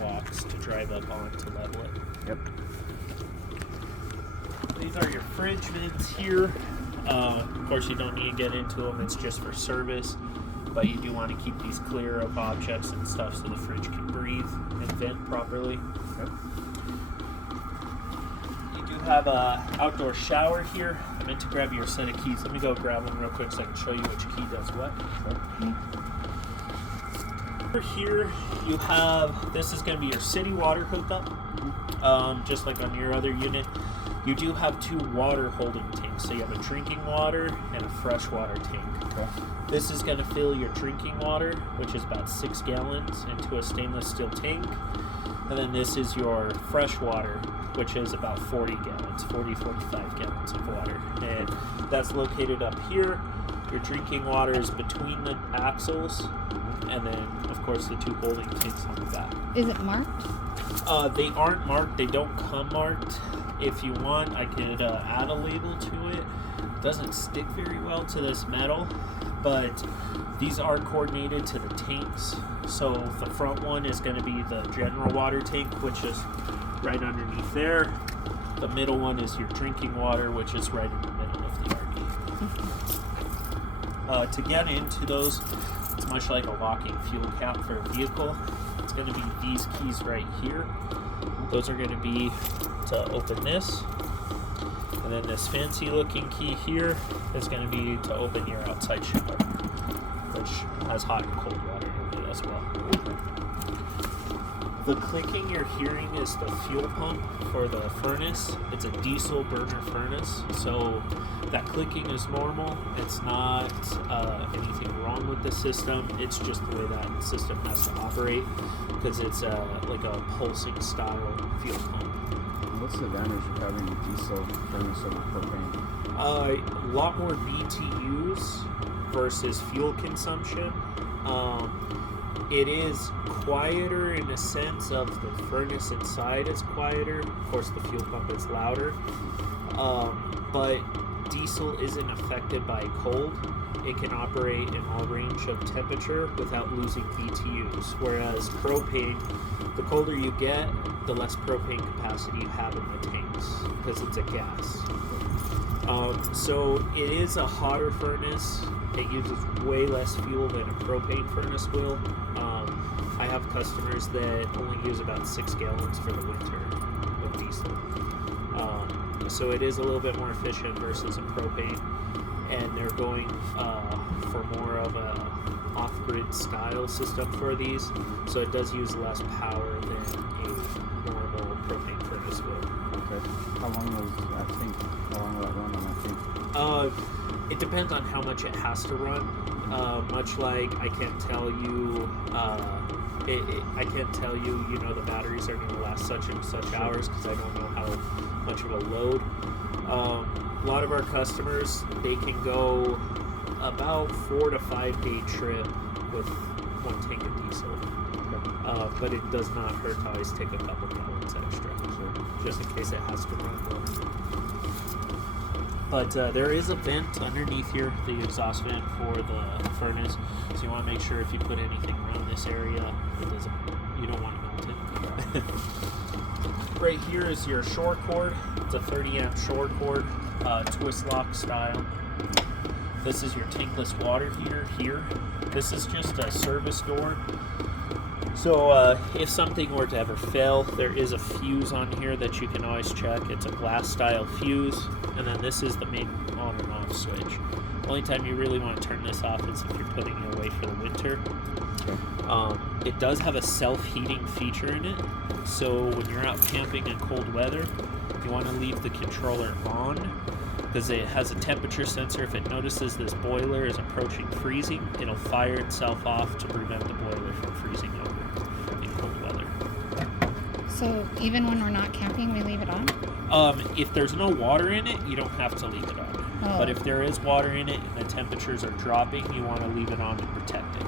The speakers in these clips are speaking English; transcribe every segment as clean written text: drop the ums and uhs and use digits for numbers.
walks to drive up on to level it. Yep. These are your fridge vents here. Of course, you don't need to get into them. It's just for service. But you do want to keep these clear of objects and stuff so the fridge can breathe and vent properly. Yep. You do have an outdoor shower here. I meant to grab your set of keys. Let me go grab one real quick so I can show you which key does what. Okay. Over here, you have, this is going to be your city water hookup, just like on your other unit. You do have 2 water holding tanks. So you have a drinking water and a freshwater tank. Okay. This is going to fill your drinking water, which is about 6 gallons, into a stainless steel tank. And then this is your fresh water, which is about 40 gallons, 45 gallons of water. And that's located up here. Your drinking water is between the axles. And then, of course, the 2 holding tanks on the back. Is it marked? They aren't marked. They don't come marked. If you want, I could add a label to it. It doesn't stick very well to this metal, but these are coordinated to the tanks. So the front one is going to be the general water tank, which is right underneath there. The middle one is your drinking water, which is right in the middle of the RV. To get into those, it's much like a locking fuel cap for a vehicle. It's going to be these keys right here. Those are going to be to open this. And then this fancy looking key here is going to be to open your outside shower, which has hot and cold water in it as well. The clicking you're hearing is the fuel pump for the furnace. It's a diesel burner furnace, so that clicking is normal. It's not anything wrong with the system. It's just the way that system has to operate because it's like a pulsing style fuel pump. What's the advantage of having a diesel furnace over propane? A lot more BTUs versus fuel consumption. It is quieter in a sense of the furnace inside is quieter. Of course, the fuel pump is louder. But diesel isn't affected by cold. It can operate in all range of temperature without losing BTUs. Whereas propane, the colder you get, the less propane capacity you have in the tanks because it's a gas. So it is a hotter furnace. It uses way less fuel than a propane furnace will. I have customers that only use about 6 gallons for the winter with diesel. So it is a little bit more efficient versus a propane, and they're going for more of a off-grid style system for these, so it does use less power than a normal propane furnace will. Okay. How long will that run on that thing? It depends on how much it has to run. Much like I can't tell you, the batteries are going to last such and such hours because I don't know how much of a load. A lot of our customers, they can go about 4 to 5 day trip with 1 tank of diesel. But it does not hurt to always take a couple gallons extra, just in case it has to run more. But there is a vent underneath here, the exhaust vent for the furnace. So you want to make sure if you put anything around this area, you don't want to melt it. Right here is your shore cord. It's a 30 amp shore cord, twist lock style. This is your tankless water heater here. This is just a service door. So if something were to ever fail, there is a fuse on here that you can always check. It's a glass style fuse, and then this is the main on and off switch. Only time you really want to turn this off is if you're putting it away for the winter. It does have a self-heating feature in it, so when you're out camping in cold weather, you want to leave the controller on because it has a temperature sensor. If it notices this boiler is approaching freezing, it'll fire itself off to prevent the boiler from freezing over in cold weather. So even when we're not camping, we leave it on? If there's no water in it, you don't have to leave it on. Oh. But if there is water in it and the temperatures are dropping, you want to leave it on to protect it.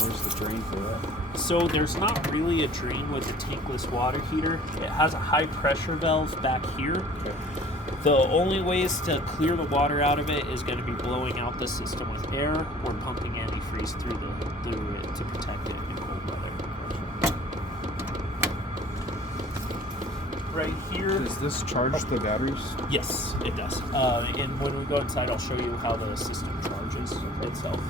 Where's the drain for that? So there's not really a drain with the tankless water heater. It has a high pressure valve back here. Okay. The only ways to clear the water out of it is going to be blowing out the system with air or pumping antifreeze through it to protect it in cold weather. right here. Does this charge the batteries? Yes, it does. And when we go inside, I'll show you how the system charges itself.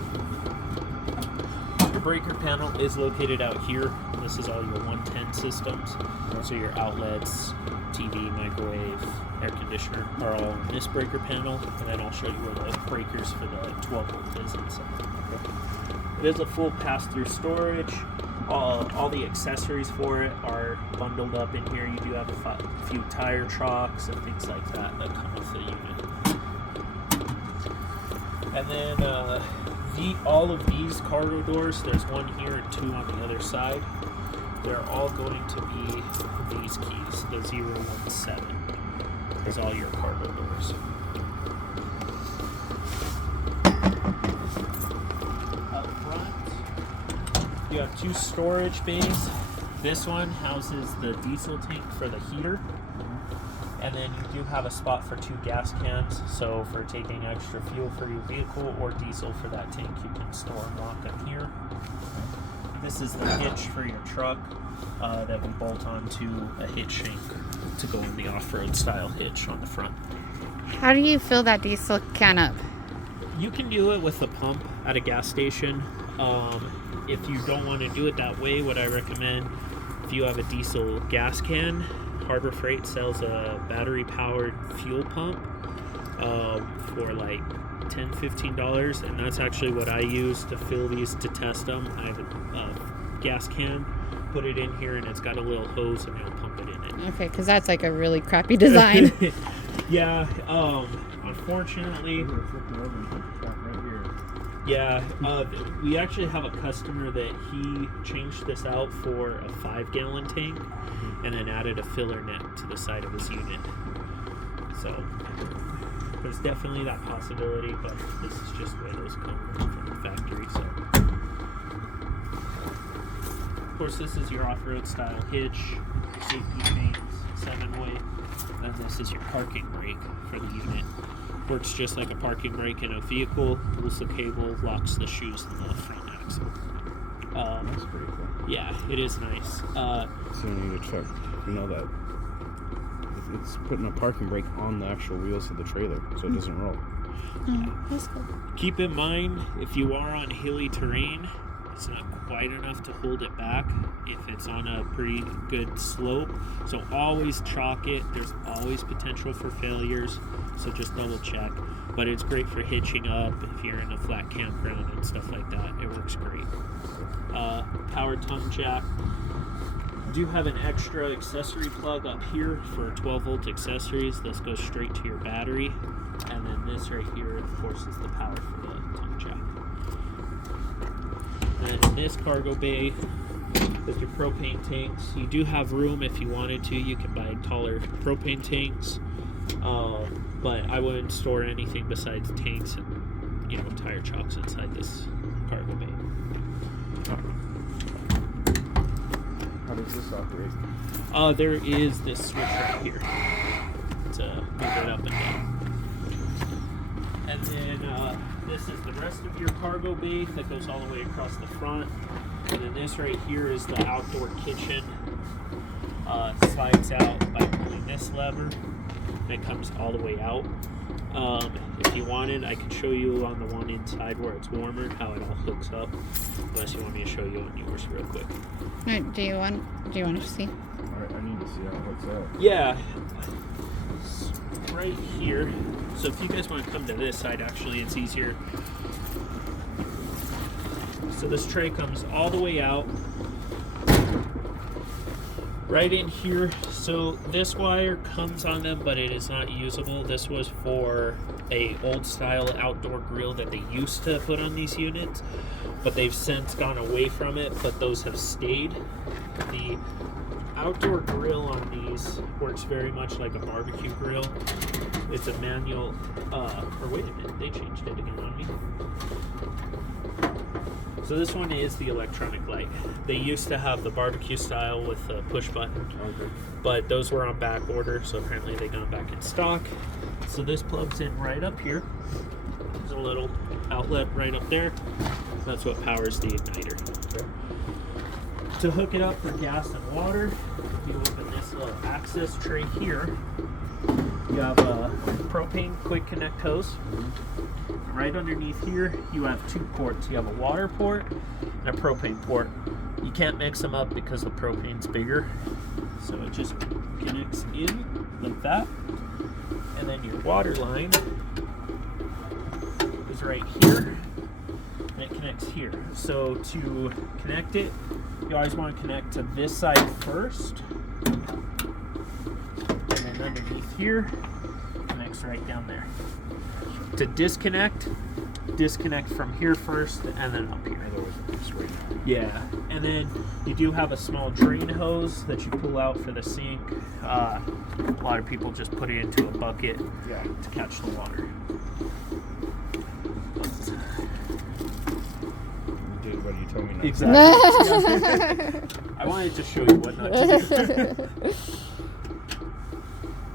Your breaker panel is located out here. This is all your 110 systems. So your outlets, TV, microwave, air conditioner are all in this breaker panel. And then I'll show you where the breakers for the 12 volt is inside. It is a full pass-through storage. All the accessories for it are bundled up in here. You do have a few tire chocks and things like that come with the unit. And then all of these cargo doors, there's one here and two on the other side. They're all going to be these keys, the 017 is all your cargo doors. You have two storage bays. This one houses the diesel tank for the heater. And then you do have a spot for two gas cans. So for taking extra fuel for your vehicle or diesel for that tank, you can store and lock them here. This is the hitch for your truck that we bolt onto a hitch shank to go in the off-road style hitch on the front. How do you fill that diesel can up? You can do it with a pump at a gas station. If you don't want to do it that way, what I recommend, if you have a diesel gas can, Harbor Freight sells a battery-powered fuel pump for like $10-15, and that's actually what I use to fill these to test them. I have a gas can, put it in here, and it's got a little hose, and it'll pump it in it. Okay, because that's like a really crappy design. Yeah, unfortunately... Yeah, we actually have a customer that he changed this out for a 5-gallon tank and then added a filler neck to the side of his unit. So there's definitely that possibility, but this is just the way those come from the factory. So of course, this is your off-road style hitch, your safety chains, 7-way, and this is your parking brake for the unit. Works just like a parking brake in a vehicle. Pulls the cable, locks the shoes in the front axle. That's pretty cool. Yeah, it is nice. So you need to check. You know that it's putting a parking brake on the actual wheels of the trailer, so it doesn't roll. That's cool. Keep in mind, if you are on hilly terrain, it's not quite enough to hold it back if it's on a pretty good slope. So always chalk it. There's always potential for failures, so just double check. But it's great for hitching up if you're in a flat campground and stuff like that. It works great. Power tongue jack. Do have an extra accessory plug up here for 12 volt accessories. This goes straight to your battery. And then this right here, of course, is the power for the tongue jack. And in this cargo bay with your propane tanks, you do have room if you wanted to. You can buy taller propane tanks, but I wouldn't store anything besides tanks and tire chocks inside this cargo bay. How does this operate? There is this switch right here to move it up and down. And then this is the rest of your cargo bay that goes all the way across the front. And then this right here is the outdoor kitchen. Slides out by pulling this lever. And it comes all the way out. If you wanted, I can show you on the one inside where it's warmer how it all hooks up. Unless you want me to show you on yours real quick. Do you want to see? Alright, I need to see how it hooks up. Yeah. Right here. So if you guys want to come to this side, actually, it's easier. So this tray comes all the way out. Right in here. So this wire comes on them, but it is not usable. This was for a old style outdoor grill that they used to put on these units, but they've since gone away from it, but those have stayed. The outdoor grill on these works very much like a barbecue grill. It's a manual, or wait a minute, they changed it again on me. So this one is the electronic light. They used to have the barbecue style with a push button, but those were on back order, so apparently they got back in stock. So this plugs in right up here. There's a little outlet right up there. That's what powers the igniter. To hook it up for gas and water, you open this little access tray here. You have a propane quick connect hose. Right underneath here, you have 2 ports. You have a water port and a propane port. You can't mix them up because the propane's bigger. So it just connects in like that. And then your water line is right here. And it connects here. So to connect it, you always want to connect to this side first. And then underneath here, connects right down there. To disconnect from here first and then up here. Yeah, and then you do have a small drain hose that you pull out for the sink. A lot of people just put it into a bucket to catch the water. You did what you told me not Exactly. I wanted to show you what not to do.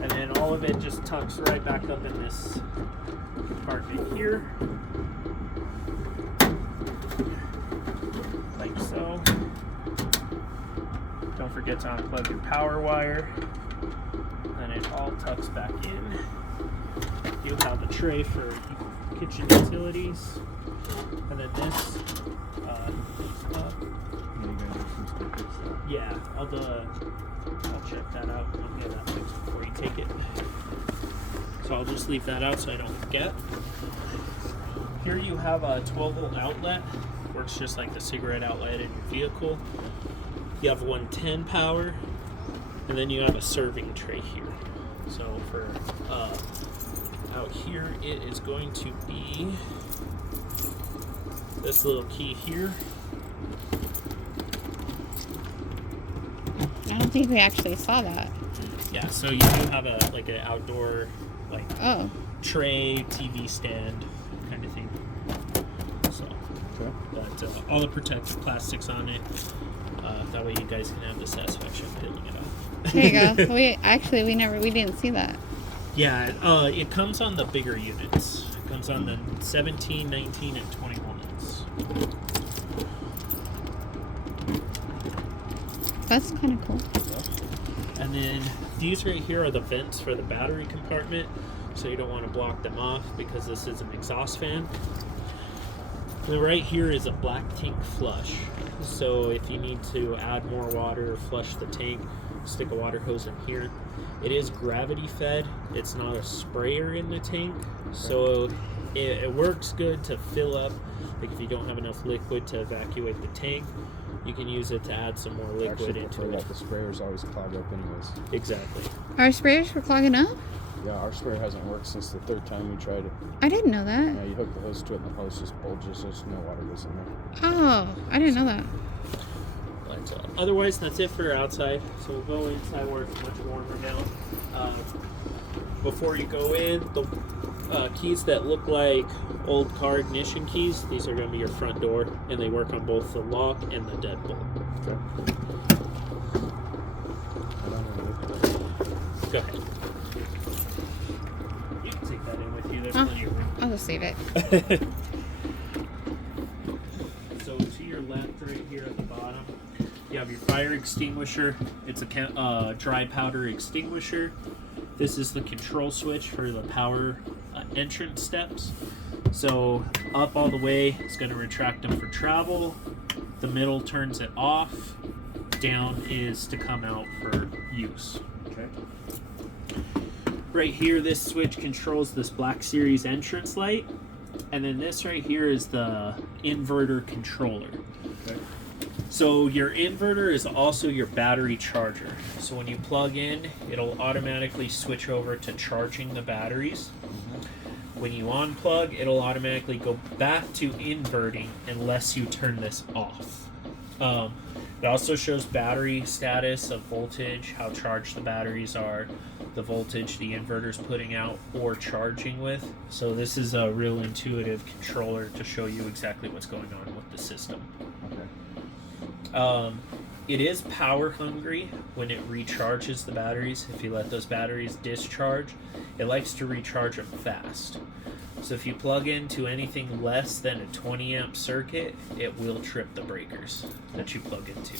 And then all of it just tucks right back up in this compartment here. Like so. Don't forget to unplug your power wire. Then it all tucks back in. You have a tray for kitchen utilities. And then this up. Yeah, I'll check that out and I'll get that fixed before you take it. So I'll just leave that out so I don't forget. Here you have a 12-volt outlet. Works just like the cigarette outlet in your vehicle. You have 110 power, and then you have a serving tray here. So for out here, it is going to be this little key here. I don't think we actually saw that. Yeah, so you do have a like an outdoor Oh. tray, TV stand kind of thing. So, but all the protective plastics on it. That way you guys can have the satisfaction of peeling it off. There you go. We didn't see that. Yeah, it comes on the bigger units. It comes on the 17, 19, and 21s. That's kind of cool. And then these right here are the vents for the battery compartment, so you don't want to block them off because this is an exhaust fan. And then right here is a black tank flush. So if you need to add more water or flush the tank, stick a water hose in here. It is gravity fed. It's not a sprayer in the tank, so it works good to fill up. Like if you don't have enough liquid to evacuate the tank, you can use it to add some more liquid into it. The sprayers always clog up anyways. Exactly. Our sprayers were clogging up? Yeah, our sprayer hasn't worked since the 3rd time we tried it. I didn't know that. Yeah, you hook the hose to it and the hose just bulges, so no water goes in there. Oh, I didn't know that. But otherwise, that's it for outside. So we'll go inside where it's much warmer now. Before you go in, the keys that look like old car ignition keys, these are going to be your front door, and they work on both the lock and the deadbolt. Okay. Go ahead. You can take that in with you. There's plenty of room. I'll just save it. So to your left right here at the bottom, you have your fire extinguisher. It's a dry powder extinguisher. This is the control switch for the power entrance steps. So up all the way, it's going to retract them for travel. The middle turns it off. Down is to come out for use. Okay. Right here, this switch controls this Black Series entrance light. And then this right here is the inverter controller. Okay. So your inverter is also your battery charger. So when you plug in, it'll automatically switch over to charging the batteries. When you unplug, it'll automatically go back to inverting unless you turn this off. It also shows battery status of voltage, how charged the batteries are, the voltage the inverter's putting out or charging with. So this is a real intuitive controller to show you exactly what's going on with the system. Okay. It is power hungry when it recharges the batteries. If you let those batteries discharge, it likes to recharge them fast. So if you plug into anything less than a 20 amp circuit, it will trip the breakers that you plug into.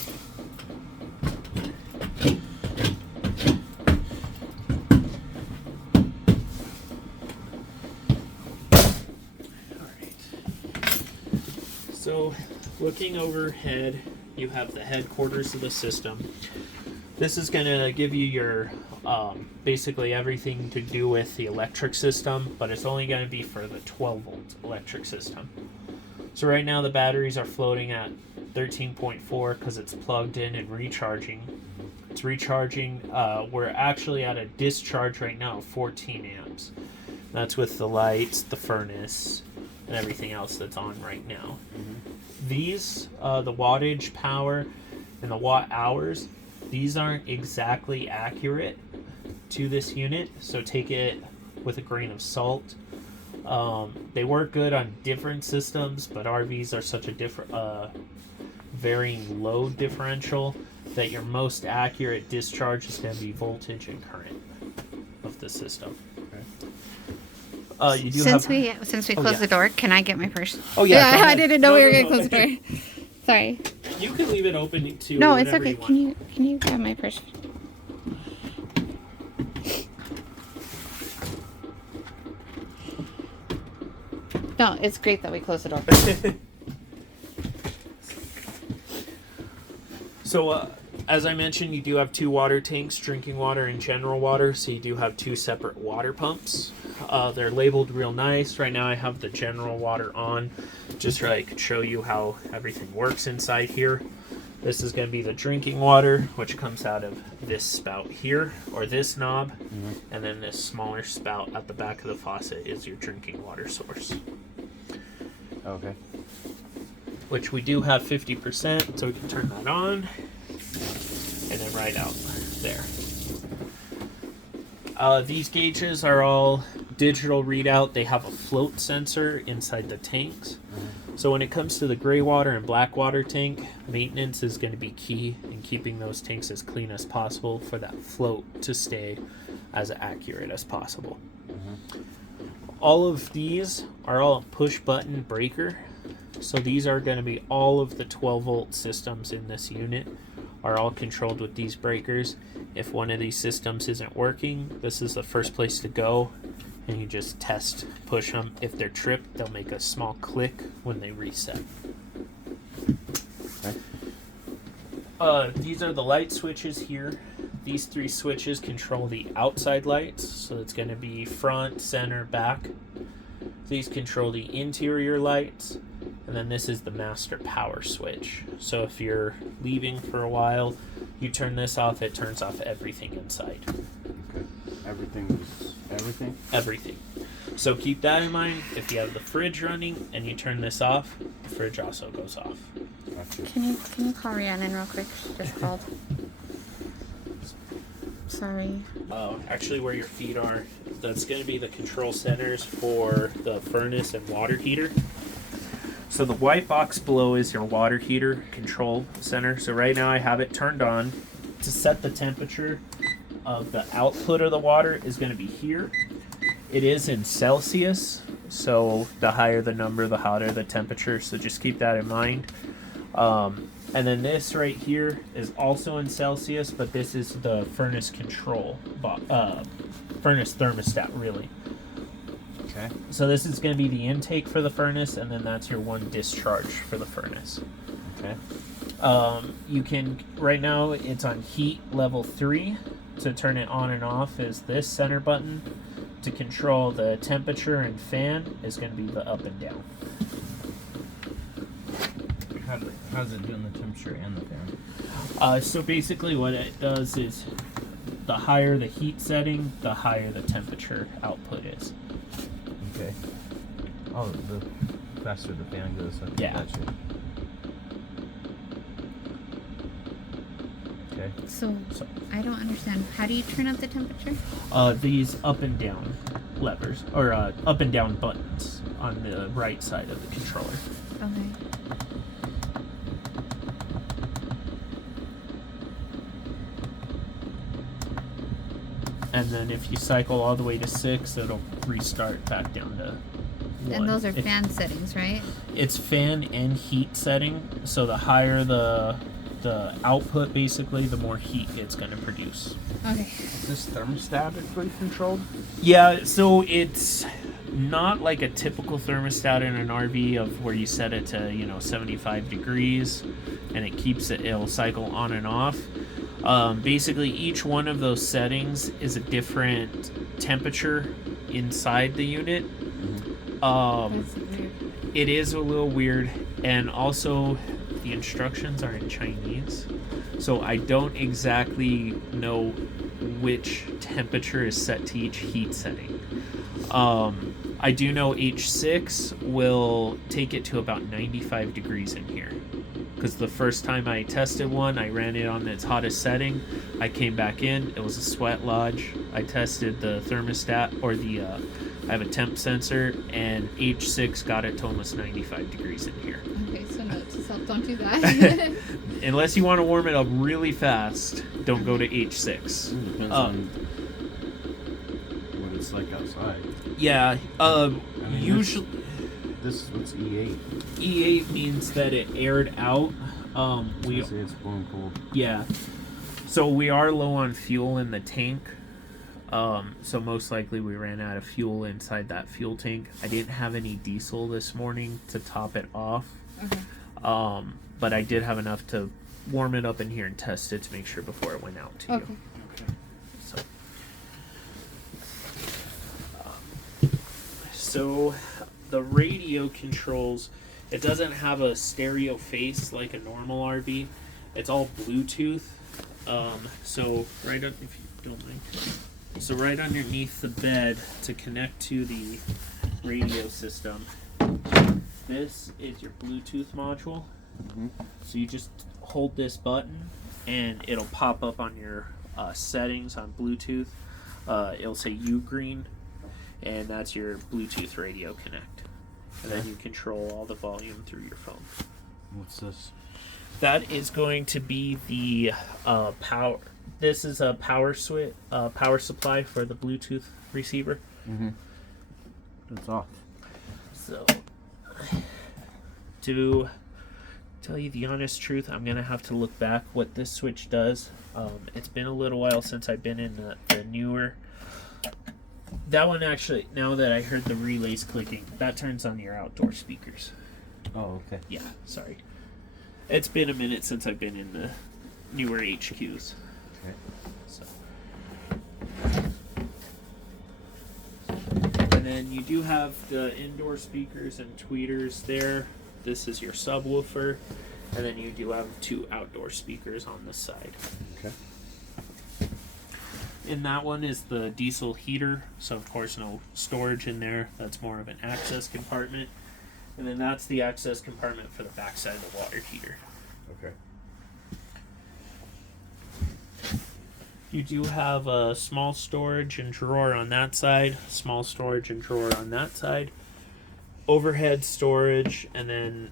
So, looking overhead, you have the headquarters of the system. This is going to give you your basically everything to do with the electric system, but it's only going to be for the 12 volt electric system. So right now the batteries are floating at 13.4 because it's plugged in and recharging. It's recharging. We're actually at a discharge right now of 14 amps. That's with the lights, the furnace, and everything else that's on right now. These, the wattage power and the watt hours, these aren't exactly accurate to this unit, so take it with a grain of salt. They work good on different systems, but RVs are such a different, varying load differential that your most accurate discharge is going to be voltage and current of the system. You do Since have, we closed the door, can I get my purse? Oh yeah, go I ahead. didn't know No, we were no, gonna close the door. Sorry. You can leave it open to. No, it's whatever okay. you want. Can you grab my purse? No, it's great that we closed the door. So, as I mentioned, you do have 2 water tanks, drinking water and general water, so you do have 2 separate water pumps. They're labeled real nice. Right now I have the general water on, just so I could show you how everything works inside here. This is going to be the drinking water, which comes out of this spout here, or this knob, and then this smaller spout at the back of the faucet is your drinking water source. Okay. Which we do have 50%, so we can turn that on, and then right out there. These gauges are all digital readout. They have a float sensor inside the tanks. So when it comes to the gray water and black water tank, maintenance is going to be key in keeping those tanks as clean as possible for that float to stay as accurate as possible. All of these are all push button breaker. So these are going to be all of the 12 volt systems in this unit are all controlled with these breakers. If one of these systems isn't working, this is the first place to go, and you just test, push them. If they're tripped, they'll make a small click when they reset. Okay. These are the light switches here. These 3 switches control the outside lights, so it's going to be front, center, back. These control the interior lights, and then this is the master power switch. So if you're leaving for a while, you turn this off, it turns off everything inside. Okay. Everything? Everything. So keep that in mind. If you have the fridge running and you turn this off, the fridge also goes off. Gotcha. Can you call Rhiannon real quick? She just called. Sorry. Actually, where your feet are, that's going to be the control centers for the furnace and water heater. So the white box below is your water heater control center. So right now I have it turned on. To set the temperature of the output of the water is going to be here. It is in Celsius, so the higher the number, the hotter the temperature. So just keep that in mind. And then this right here is also in Celsius, but this is the furnace control, furnace thermostat, really. Okay. So this is going to be the intake for the furnace, and then that's your one discharge for the furnace. Okay. You can, right now it's on heat level 3. To turn it on and off is this center button. To control the temperature and fan is going to be the up and down. How's it doing the temperature and the fan? So basically what it does is the higher the heat setting, the higher the temperature output is. Okay. Oh, the faster the fan goes. Okay, Yeah. Gotcha. Okay. So I don't understand. How do you turn up the temperature? These up and down levers, or up and down buttons on the right side of the controller. Okay. And then if you cycle all the way to 6, it'll restart back down to And those are fan settings, right? It's fan and heat setting. So the higher the output, basically, the more heat it's going to produce. Okay. Is this thermostatically controlled? Yeah, so it's not like a typical thermostat in an RV of where you set it to 75 degrees and it'll cycle on and off. Basically, each one of those settings is a different temperature inside the unit. That's weird. It is a little weird, and also the instructions are in Chinese, so I don't exactly know which temperature is set to each heat setting. I do know H6 will take it to about 95 degrees in here, because the first time I tested one, I ran it on its hottest setting. I came back in, it was a sweat lodge. I tested the thermostat, or I have a temp sensor, and H6 got it to almost 95 degrees in here. Okay, so note to self, don't do that. Unless you want to warm it up really fast, don't go to H6. Depends on what it's like outside. Yeah, usually This is what's E8. E8 means that it aired out. I say it's blowing cold. Yeah. So we are low on fuel in the tank. So most likely we ran out of fuel inside that fuel tank. I didn't have any diesel this morning to top it off. Okay. But I did have enough to warm it up in here and test it to make sure before it went out to Okay. you. So, so the radio controls, it doesn't have a stereo face like a normal RV. It's all Bluetooth. So right up, if you don't mind. So right underneath the bed to connect to the radio system, this is your Bluetooth module. Mm-hmm. So you just hold this button and it'll pop up on your settings on Bluetooth. It'll say U green, and that's your Bluetooth radio connect. And then you control all the volume through your phone. What's this? That is going to be the power. This is a power switch, power supply for the Bluetooth receiver. Mm-hmm. It's off. So, to tell you the honest truth, I'm gonna have to look back what this switch does. It's been a little while since I've been in the newer. That one actually, now that I heard the relays clicking, that turns on your outdoor speakers. Oh, okay. Yeah, sorry. It's been a minute since I've been in the newer HQs. Okay. So. And then you do have the indoor speakers and tweeters there. This is your subwoofer. And then you do have 2 outdoor speakers on this side. Okay. In that one is the diesel heater. So, of course, no storage in there. That's more of an access compartment. And then that's the access compartment for the backside of the water heater. Okay. You do have a small storage and drawer on that side, small storage and drawer on that side, overhead storage, and then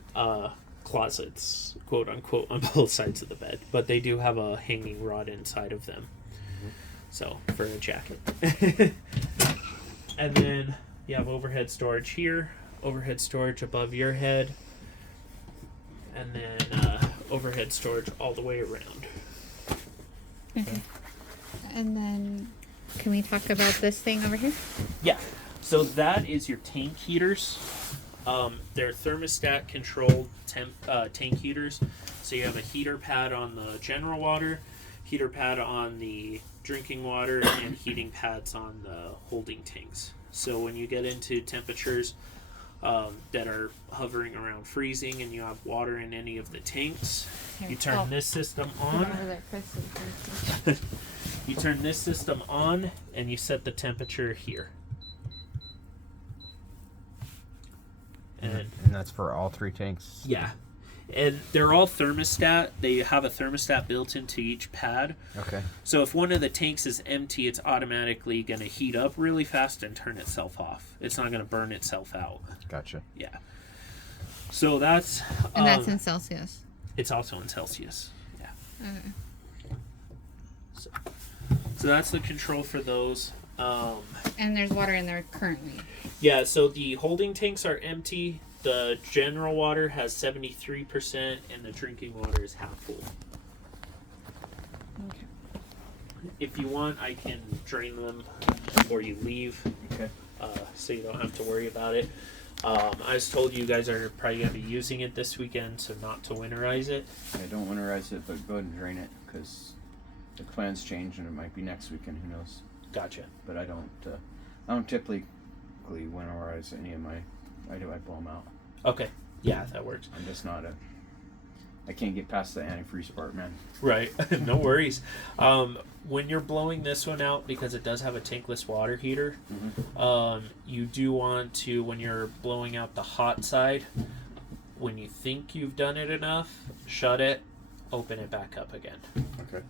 closets, quote unquote, on both sides of the bed. But they do have a hanging rod inside of them, so for a jacket. And then you have overhead storage here, overhead storage above your head, and then overhead storage all the way around. Okay. And then, can we talk about this thing over here? Yeah, so that is your tank heaters. They're thermostat controlled tank heaters. So you have a heater pad on the general water, heater pad on the drinking water, and heating pads on the holding tanks. So when you get into temperatures that are hovering around freezing and you have water in any of the tanks, you turn this system on. You turn this system on and you set the temperature here. And that's for all 3 tanks? Yeah. And they're all thermostat. They have a thermostat built into each pad. Okay. So if one of the tanks is empty, it's automatically going to heat up really fast and turn itself off. It's not going to burn itself out. Gotcha. Yeah. So that's... And that's in Celsius. It's also in Celsius. Yeah. Okay. So that's the control for those. And there's water in there currently. Yeah, so the holding tanks are empty. The general water has 73%, and the drinking water is half full. Okay. If you want, I can drain them before you leave, Okay. so you don't have to worry about it. I was told you guys are probably going to be using it this weekend, so not to winterize it. Yeah, don't winterize it, but go ahead and drain it because the plans change and it might be next weekend. Who knows? Gotcha. But I don't typically winterize any of my. I blow them out. Okay. Yeah, that works. I'm just not I can't get past the antifreeze part, man. Right. No worries. When you're blowing this one out, because it does have a tankless water heater, you do want to, when you're blowing out the hot side, when you think you've done it enough, shut it, open it back up again. Okay.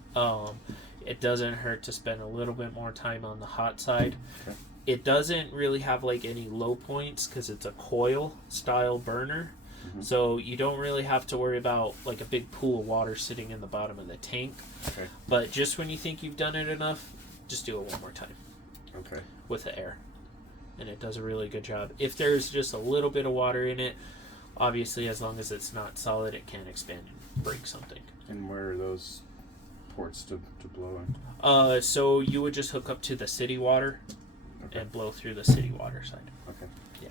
It doesn't hurt to spend a little bit more time on the hot side. Okay. It doesn't really have like any low points because it's a coil style burner. So you don't really have to worry about like a big pool of water sitting in the bottom of the tank. Okay. But just when you think you've done it enough, just do it one more time Okay. with the air. And it does a really good job. If there's just a little bit of water in it, obviously as long as it's not solid, it can expand and break something. And where are those ports to blow in? So you would just hook up to the city water and blow through the city water side. Okay. Yeah.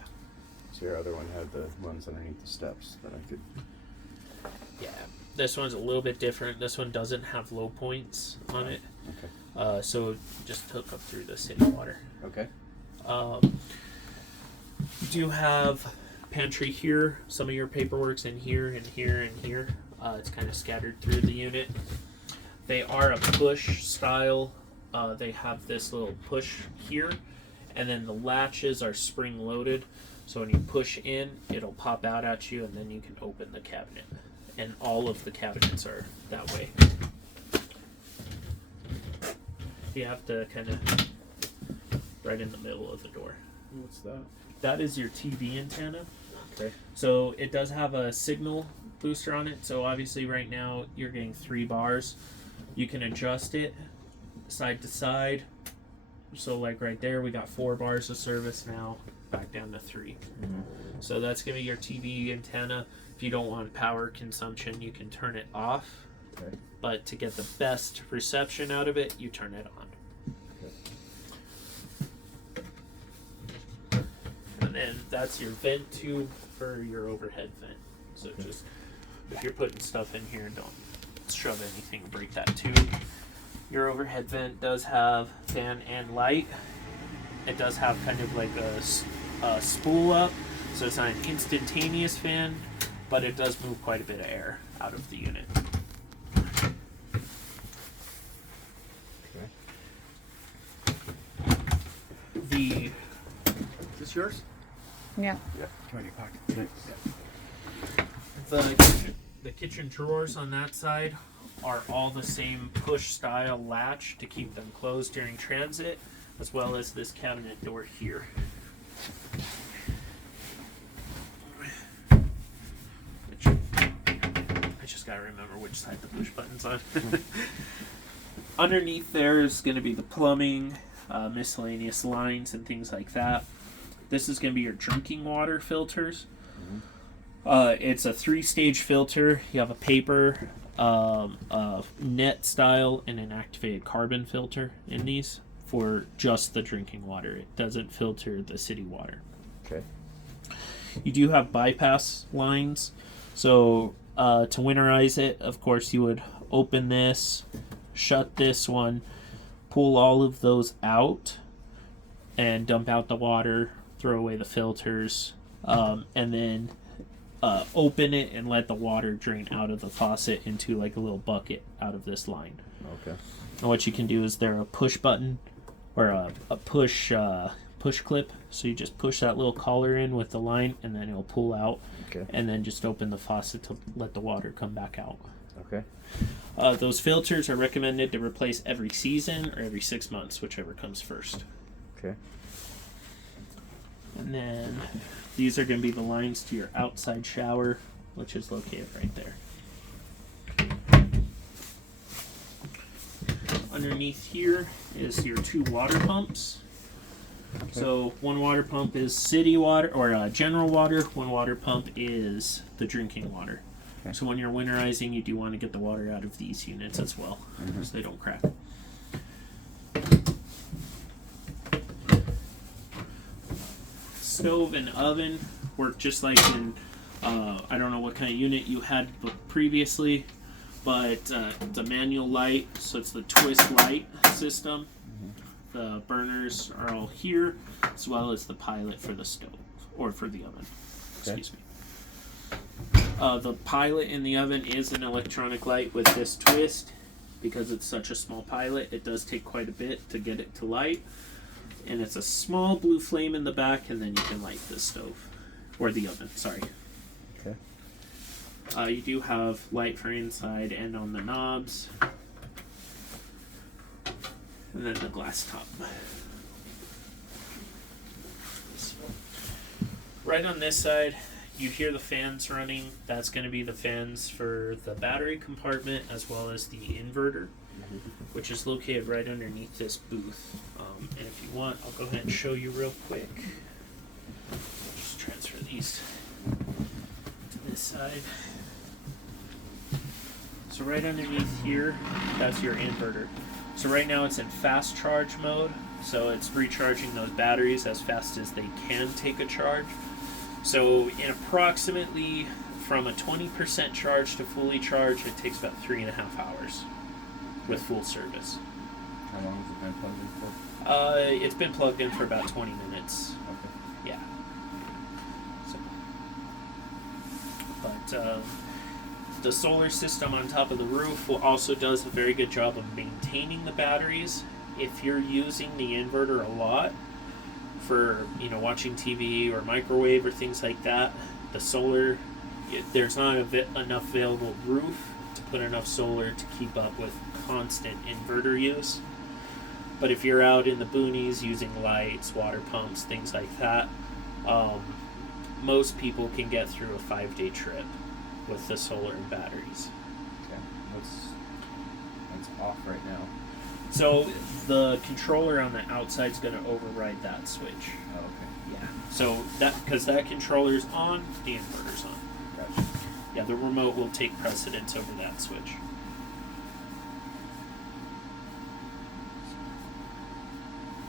So your other one had the ones underneath the steps that I could. Yeah. This one's a little bit different. This one doesn't have low points on it. Okay. So just hook up through the city water. Okay. You do have pantry here. Some of your paperwork's in here and here and here. It's kind of scattered through the unit. They are a push style. They have this little push here, and then the latches are spring loaded. So when you push in, it'll pop out at you, and then you can open the cabinet. And all of the cabinets are that way. You have to kind of right in the middle of the door. What's that? That is your TV antenna. Okay. So it does have a signal booster on it. So obviously right now you're getting 3 bars. You can adjust it side to side. So like right there, we got 4 bars of service now, back down to 3. So that's gonna be your TV antenna. If you don't want power consumption, you can turn it off. Okay. But to get the best reception out of it, you turn it on. Okay. And then that's your vent tube for your overhead vent. So just, if you're putting stuff in here, don't shove anything, break that tube. Your overhead vent does have fan and light. It does have kind of like a spool up, so it's not an instantaneous fan, but it does move quite a bit of air out of the unit. Okay. Is this yours? Yeah. Yeah. Come in your pocket. Thanks. The kitchen drawers on that side are all the same push style latch to keep them closed during transit, as well as this cabinet door here. I just gotta remember which side the push button's on. Underneath there is going to be the plumbing, miscellaneous lines and things like that. This is going to be your drinking water filters. It's a 3-stage filter. You have a paper, a net style, and an activated carbon filter in these for just the drinking water. It doesn't filter the city water. Okay. You do have bypass lines. So to winterize it, of course, you would open this, shut this one, pull all of those out, and dump out the water, throw away the filters, and then open it and let the water drain out of the faucet into like a little bucket out of this line. Okay. And what you can do is there a push button or a push clip. So you just push that little collar in with the line, and then it'll pull out. Okay. And then just open the faucet to let the water come back out. Okay. Those filters are recommended to replace every season or every 6 months, whichever comes first. Okay. And then these are going to be the lines to your outside shower, which is located right there. Underneath here is your 2 water pumps. So one water pump is city water or general water. One water pump is the drinking water. Okay. So when you're winterizing, you do want to get the water out of these units as well, so they don't crack. Stove and oven work just like in, I don't know what kind of unit you had previously, but it's a manual light, so it's the twist light system. The burners are all here, as well as the pilot for the stove, or for the oven. Excuse me. The pilot in the oven is an electronic light with this twist. Because it's such a small pilot, it does take quite a bit to get it to light. And it's a small blue flame in the back, and then you can light the stove. Or the oven, sorry. Okay. You do have light for inside and on the knobs. And then the glass top. Right on this side, you hear the fans running. That's going to be the fans for the battery compartment as well as the inverter, which is located right underneath this booth. And if you want, I'll go ahead and show you real quick. Just transfer these to this side. So right underneath here, that's your inverter. So right now it's in fast charge mode, so it's recharging those batteries as fast as they can take a charge. So in approximately from a 20% charge to fully charged, it takes about 3.5 hours with full service. How long has it been plugged in for? It's been plugged in for about 20 minutes. Okay. Yeah. So, but the solar system on top of the roof also does a very good job of maintaining the batteries. If you're using the inverter a lot for, watching TV or microwave or things like that, the solar, there's not enough available roof to put enough solar to keep up with constant inverter use. But if you're out in the boonies using lights, water pumps, things like that, most people can get through a 5-day trip with the solar and batteries. Okay. What's off right now? So the controller on the outside is going to override that switch. Oh, okay. Yeah. So because that controller's on, the inverter's on. Gotcha. Yeah, the remote will take precedence over that switch.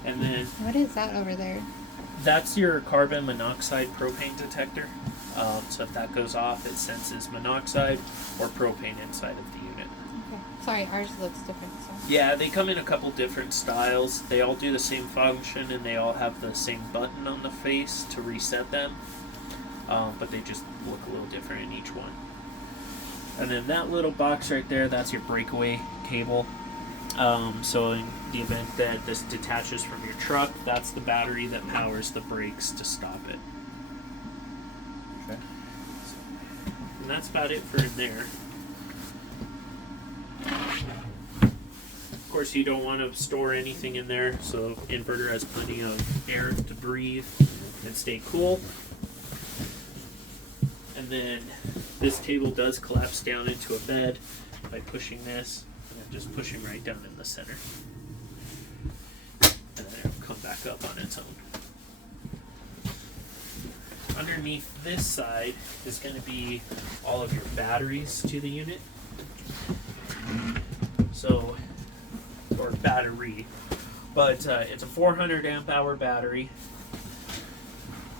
And then What is that over there? that's your carbon monoxide propane detector. So if that goes off, it senses monoxide or propane inside of the unit. Okay. Sorry, ours looks different. So. Yeah, they come in a couple different styles. They all do the same function, and they all have the same button on the face to reset them. But they just look a little different in each one. And then that little box right there, that's your breakaway cable. So in the event that this detaches from your truck, that's the battery that powers the brakes to stop it. Okay. And that's about it for in there. Of course, you don't want to store anything in there, so inverter has plenty of air to breathe and stay cool. And then this table does collapse down into a bed by pushing this and then just pushing right down in the center. And then it'll come back up on its own. Underneath this side is going to be all of your batteries to the unit. So, or battery, but it's a 400 amp hour battery.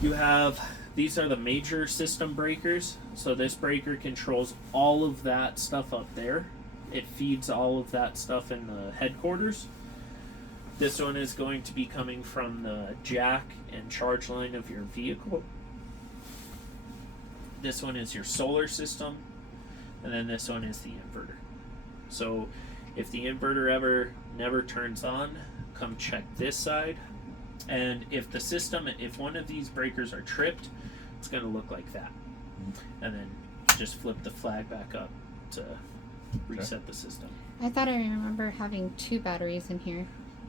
You have, these are the major system breakers. So this breaker controls all of that stuff up there. It feeds all of that stuff in the headquarters. This one is going to be coming from the jack and charge line of your vehicle. This one is your solar system, and then this one is the inverter. So if the inverter ever never turns on, come check this side. And if the system, if one of these breakers are tripped, it's going to look like that. And then just flip the flag back up to reset the system. I thought I remember having 2 batteries in here.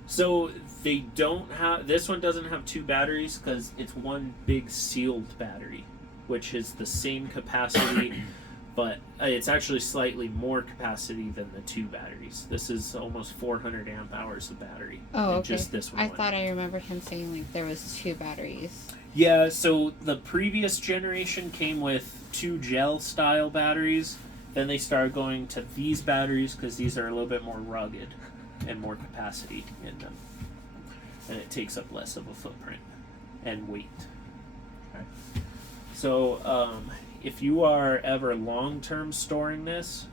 So they don't have, this one doesn't have 2 batteries because it's one big sealed battery, which is the same capacity but it's actually slightly more capacity than the 2 batteries. This is almost 400 amp hours of battery. Oh, in okay. Just this one. I thought I remembered him saying like there was 2 batteries. Yeah, so the previous generation came with 2 gel style batteries. Then they started going to these batteries because these are a little bit more rugged and more capacity in them. And it takes up less of a footprint and weight. Okay. So if you are ever long-term storing this,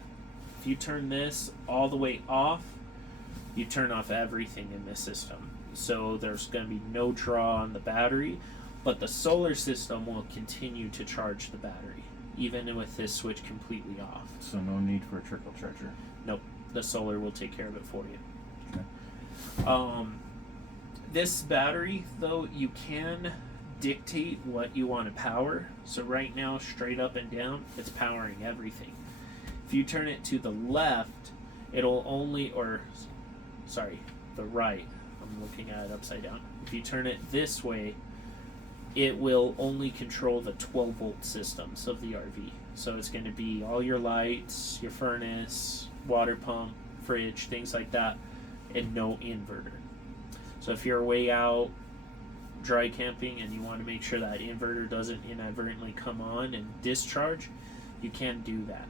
if you turn this all the way off, you turn off everything in this system. So there's going to be no draw on the battery, but the solar system will continue to charge the battery, even with this switch completely off. So no need for a trickle charger. Nope, the solar will take care of it for you. Okay. This battery, though, you can dictate what you want to power. So right now, straight up and down, it's powering everything. If you turn it to the left, it'll only, the right. I'm looking at it upside down. If you turn it this way, it will only control the 12-volt systems of the RV. So it's going to be all your lights, your furnace, water pump, fridge, things like that, and no inverter. So if you're way out dry camping and you want to make sure that inverter doesn't inadvertently come on and discharge, you can do that.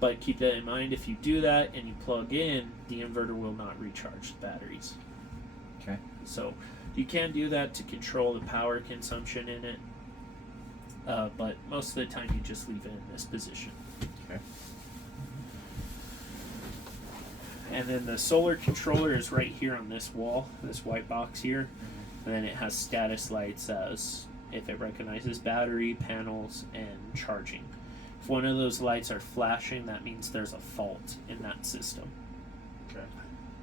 But keep that in mind, if you do that and you plug in, the inverter will not recharge the batteries. Okay. So you can do that to control the power consumption in it, but most of the time you just leave it in this position. Okay. And then the solar controller is right here on this wall, this white box here. And then it has status lights as if it recognizes battery, panels, and charging. If one of those lights are flashing, that means there's a fault in that system. Okay.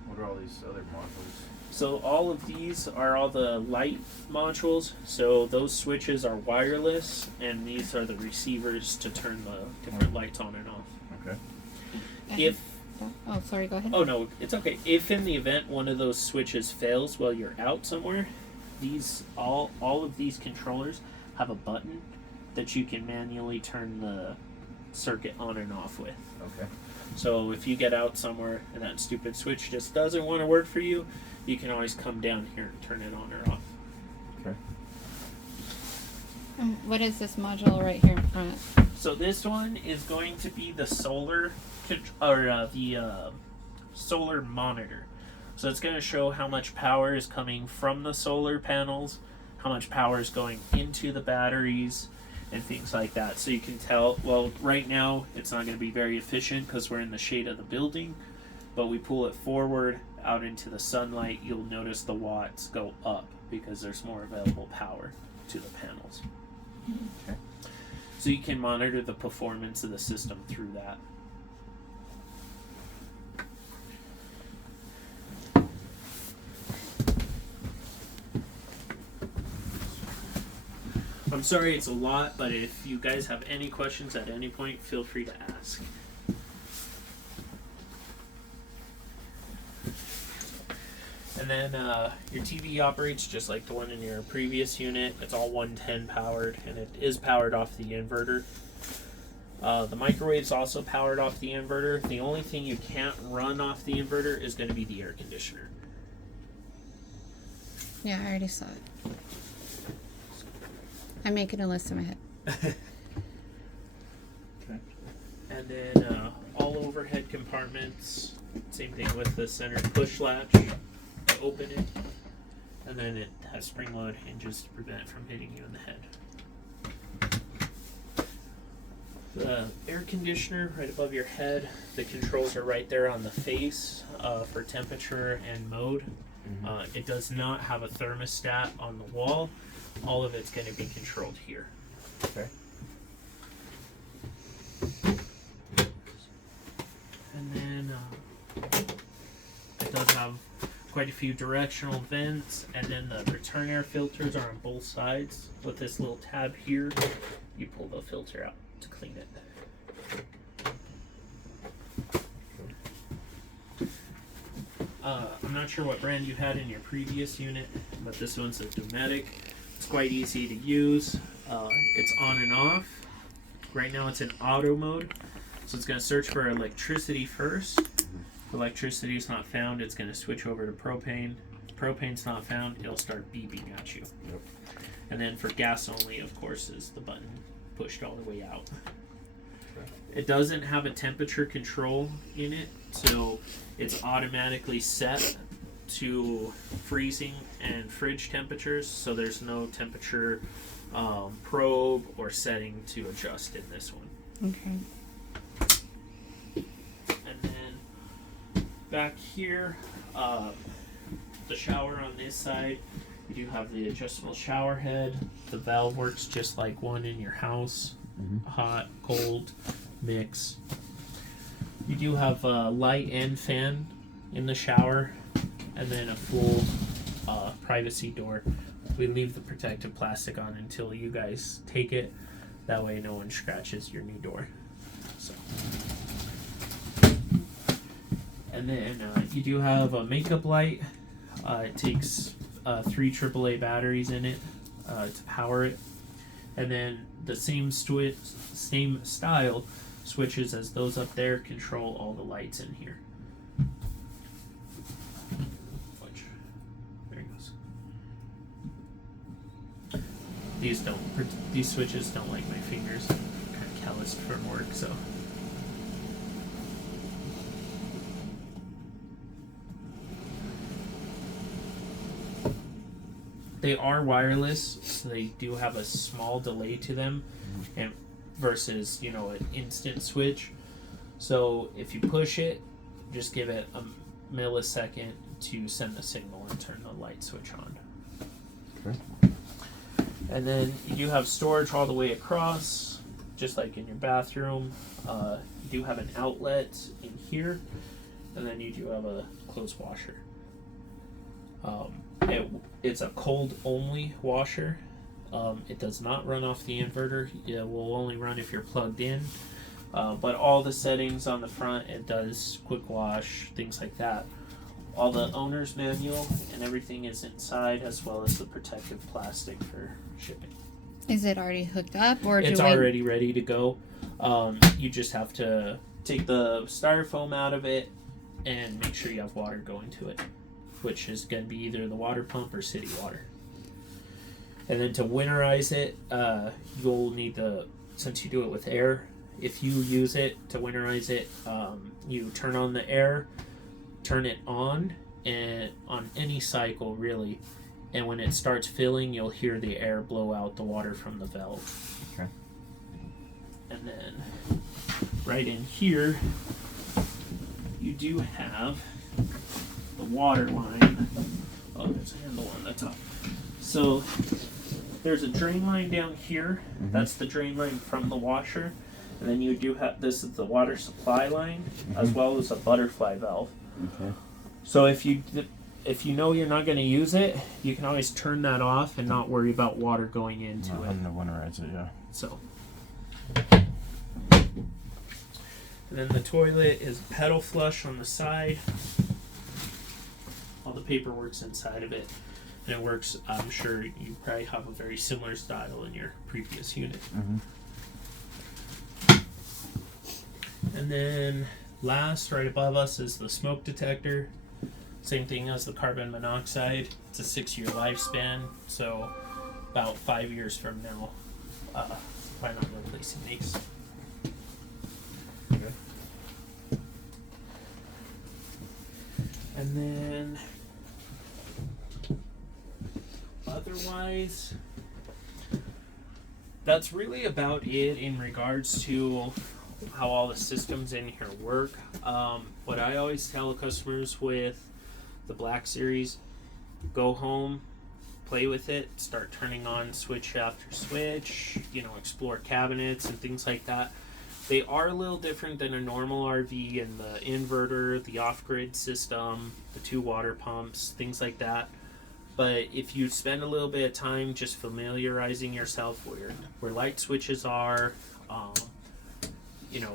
What are all these other modules? So all of these are all the light modules. So those switches are wireless, and these are the receivers to turn the different lights on and off. Okay. If Oh, sorry, go ahead. Oh no, it's okay. If in the event one of those switches fails while you're out somewhere, these all of these controllers have a button that you can manually turn the circuit on and off with. Okay. So if you get out somewhere and that stupid switch just doesn't want to work for you, you can always come down here and turn it on or off. Okay. What is this module right here in front? So this one is going to be the solar solar monitor. So it's going to show how much power is coming from the solar panels, how much power is going into the batteries, and things like that. So you can tell, well, right now it's not going to be very efficient because we're in the shade of the building, but we pull it forward out into the sunlight, you'll notice the watts go up because there's more available power to the panels. Okay. So you can monitor the performance of the system through that. I'm sorry it's a lot, but if you guys have any questions at any point, feel free to ask. And then your TV operates just like the one in your previous unit. It's all 110 powered, and it is powered off the inverter. The microwave's also powered off the inverter. The only thing you can't run off the inverter is going to be the air conditioner. Yeah, I already saw it. I'm making a list in my head. Okay. And then all overhead compartments, same thing with the center push latch to open it. And then it has spring load hinges to prevent it from hitting you in the head. The air conditioner right above your head, the controls are right there on the face for temperature and mode. Mm-hmm. It does not have a thermostat on the wall. All of it's going to be controlled here. Okay. And then it does have quite a few directional vents, and then the return air filters are on both sides. With this little tab here, you pull the filter out to clean it. I'm not sure what brand you had in your previous unit, but this one's a Dometic. It's quite easy to use. It's on and off. Right now it's in auto mode, so it's going to search for electricity first. If electricity is not found, it's going to switch over to propane. If propane's not found, it'll start beeping at you. Yep. And then for gas only, of course, is the button pushed all the way out. It doesn't have a temperature control in it, so it's automatically set to freezing and fridge temperatures, so there's no temperature probe or setting to adjust in this one. Okay. And then back here, the shower on this side, you do have the adjustable shower head. The valve works just like one in your house. Hot, cold, mix. You do have a light and fan in the shower, and then a full privacy door. We leave the protective plastic on until you guys take it. That way no one scratches your new door. So. And then you do have a makeup light. It takes 3 AAA batteries in it to power it. And then the same style switches as those up there control all the lights in here. There it goes. These switches don't like my fingers. I'm kind of calloused from work, so. They are wireless, so they do have a small delay to them, and versus an instant switch. So if you push it, just give it a millisecond to send the signal and turn the light switch on. Okay. And then you do have storage all the way across, just like in your bathroom. You do have an outlet in here, and then you do have a clothes washer. It's a cold only washer. It does not run off the inverter. It will only run if you're plugged in. But all the settings on the front, it does quick wash, things like that. All the owner's manual and everything is inside, as well as the protective plastic for shipping. Is it already hooked up, or It's already ready to go. You just have to take the styrofoam out of it and make sure you have water going to it, which is going to be either the water pump or city water. And then to winterize it, you'll need since you do it with air, if you use it to winterize it, you turn on the air, turn it on, and on any cycle really, and when it starts filling, you'll hear the air blow out the water from the valve. Okay. And then right in here, you do have the water line. Oh, there's a handle on the top. So there's a drain line down here. That's the drain line from the washer. And then you do have, this is the water supply line, as well as a butterfly valve. Okay. So if you know you're not going to use it, you can always turn that off and not worry about water going into it. I'm gonna winterize it, yeah. So. And then the toilet is pedal flush on the side. All the paperwork's inside of it. And it works, I'm sure you probably have a very similar style in your previous unit. And then last, right above us, is the smoke detector. Same thing as the carbon monoxide. It's a 6-year lifespan, so about 5 years from now, plan on replacing these. Okay. And then otherwise, that's really about it in regards to how all the systems in here work. What I always tell customers with the Black Series, go home, play with it, start turning on switch after switch, explore cabinets and things like that. They are a little different than a normal RV, and the inverter, the off-grid system, the 2 water pumps, things like that. But if you spend a little bit of time just familiarizing yourself where light switches are,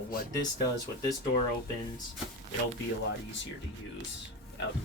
what this does, what this door opens, it'll be a lot easier to use.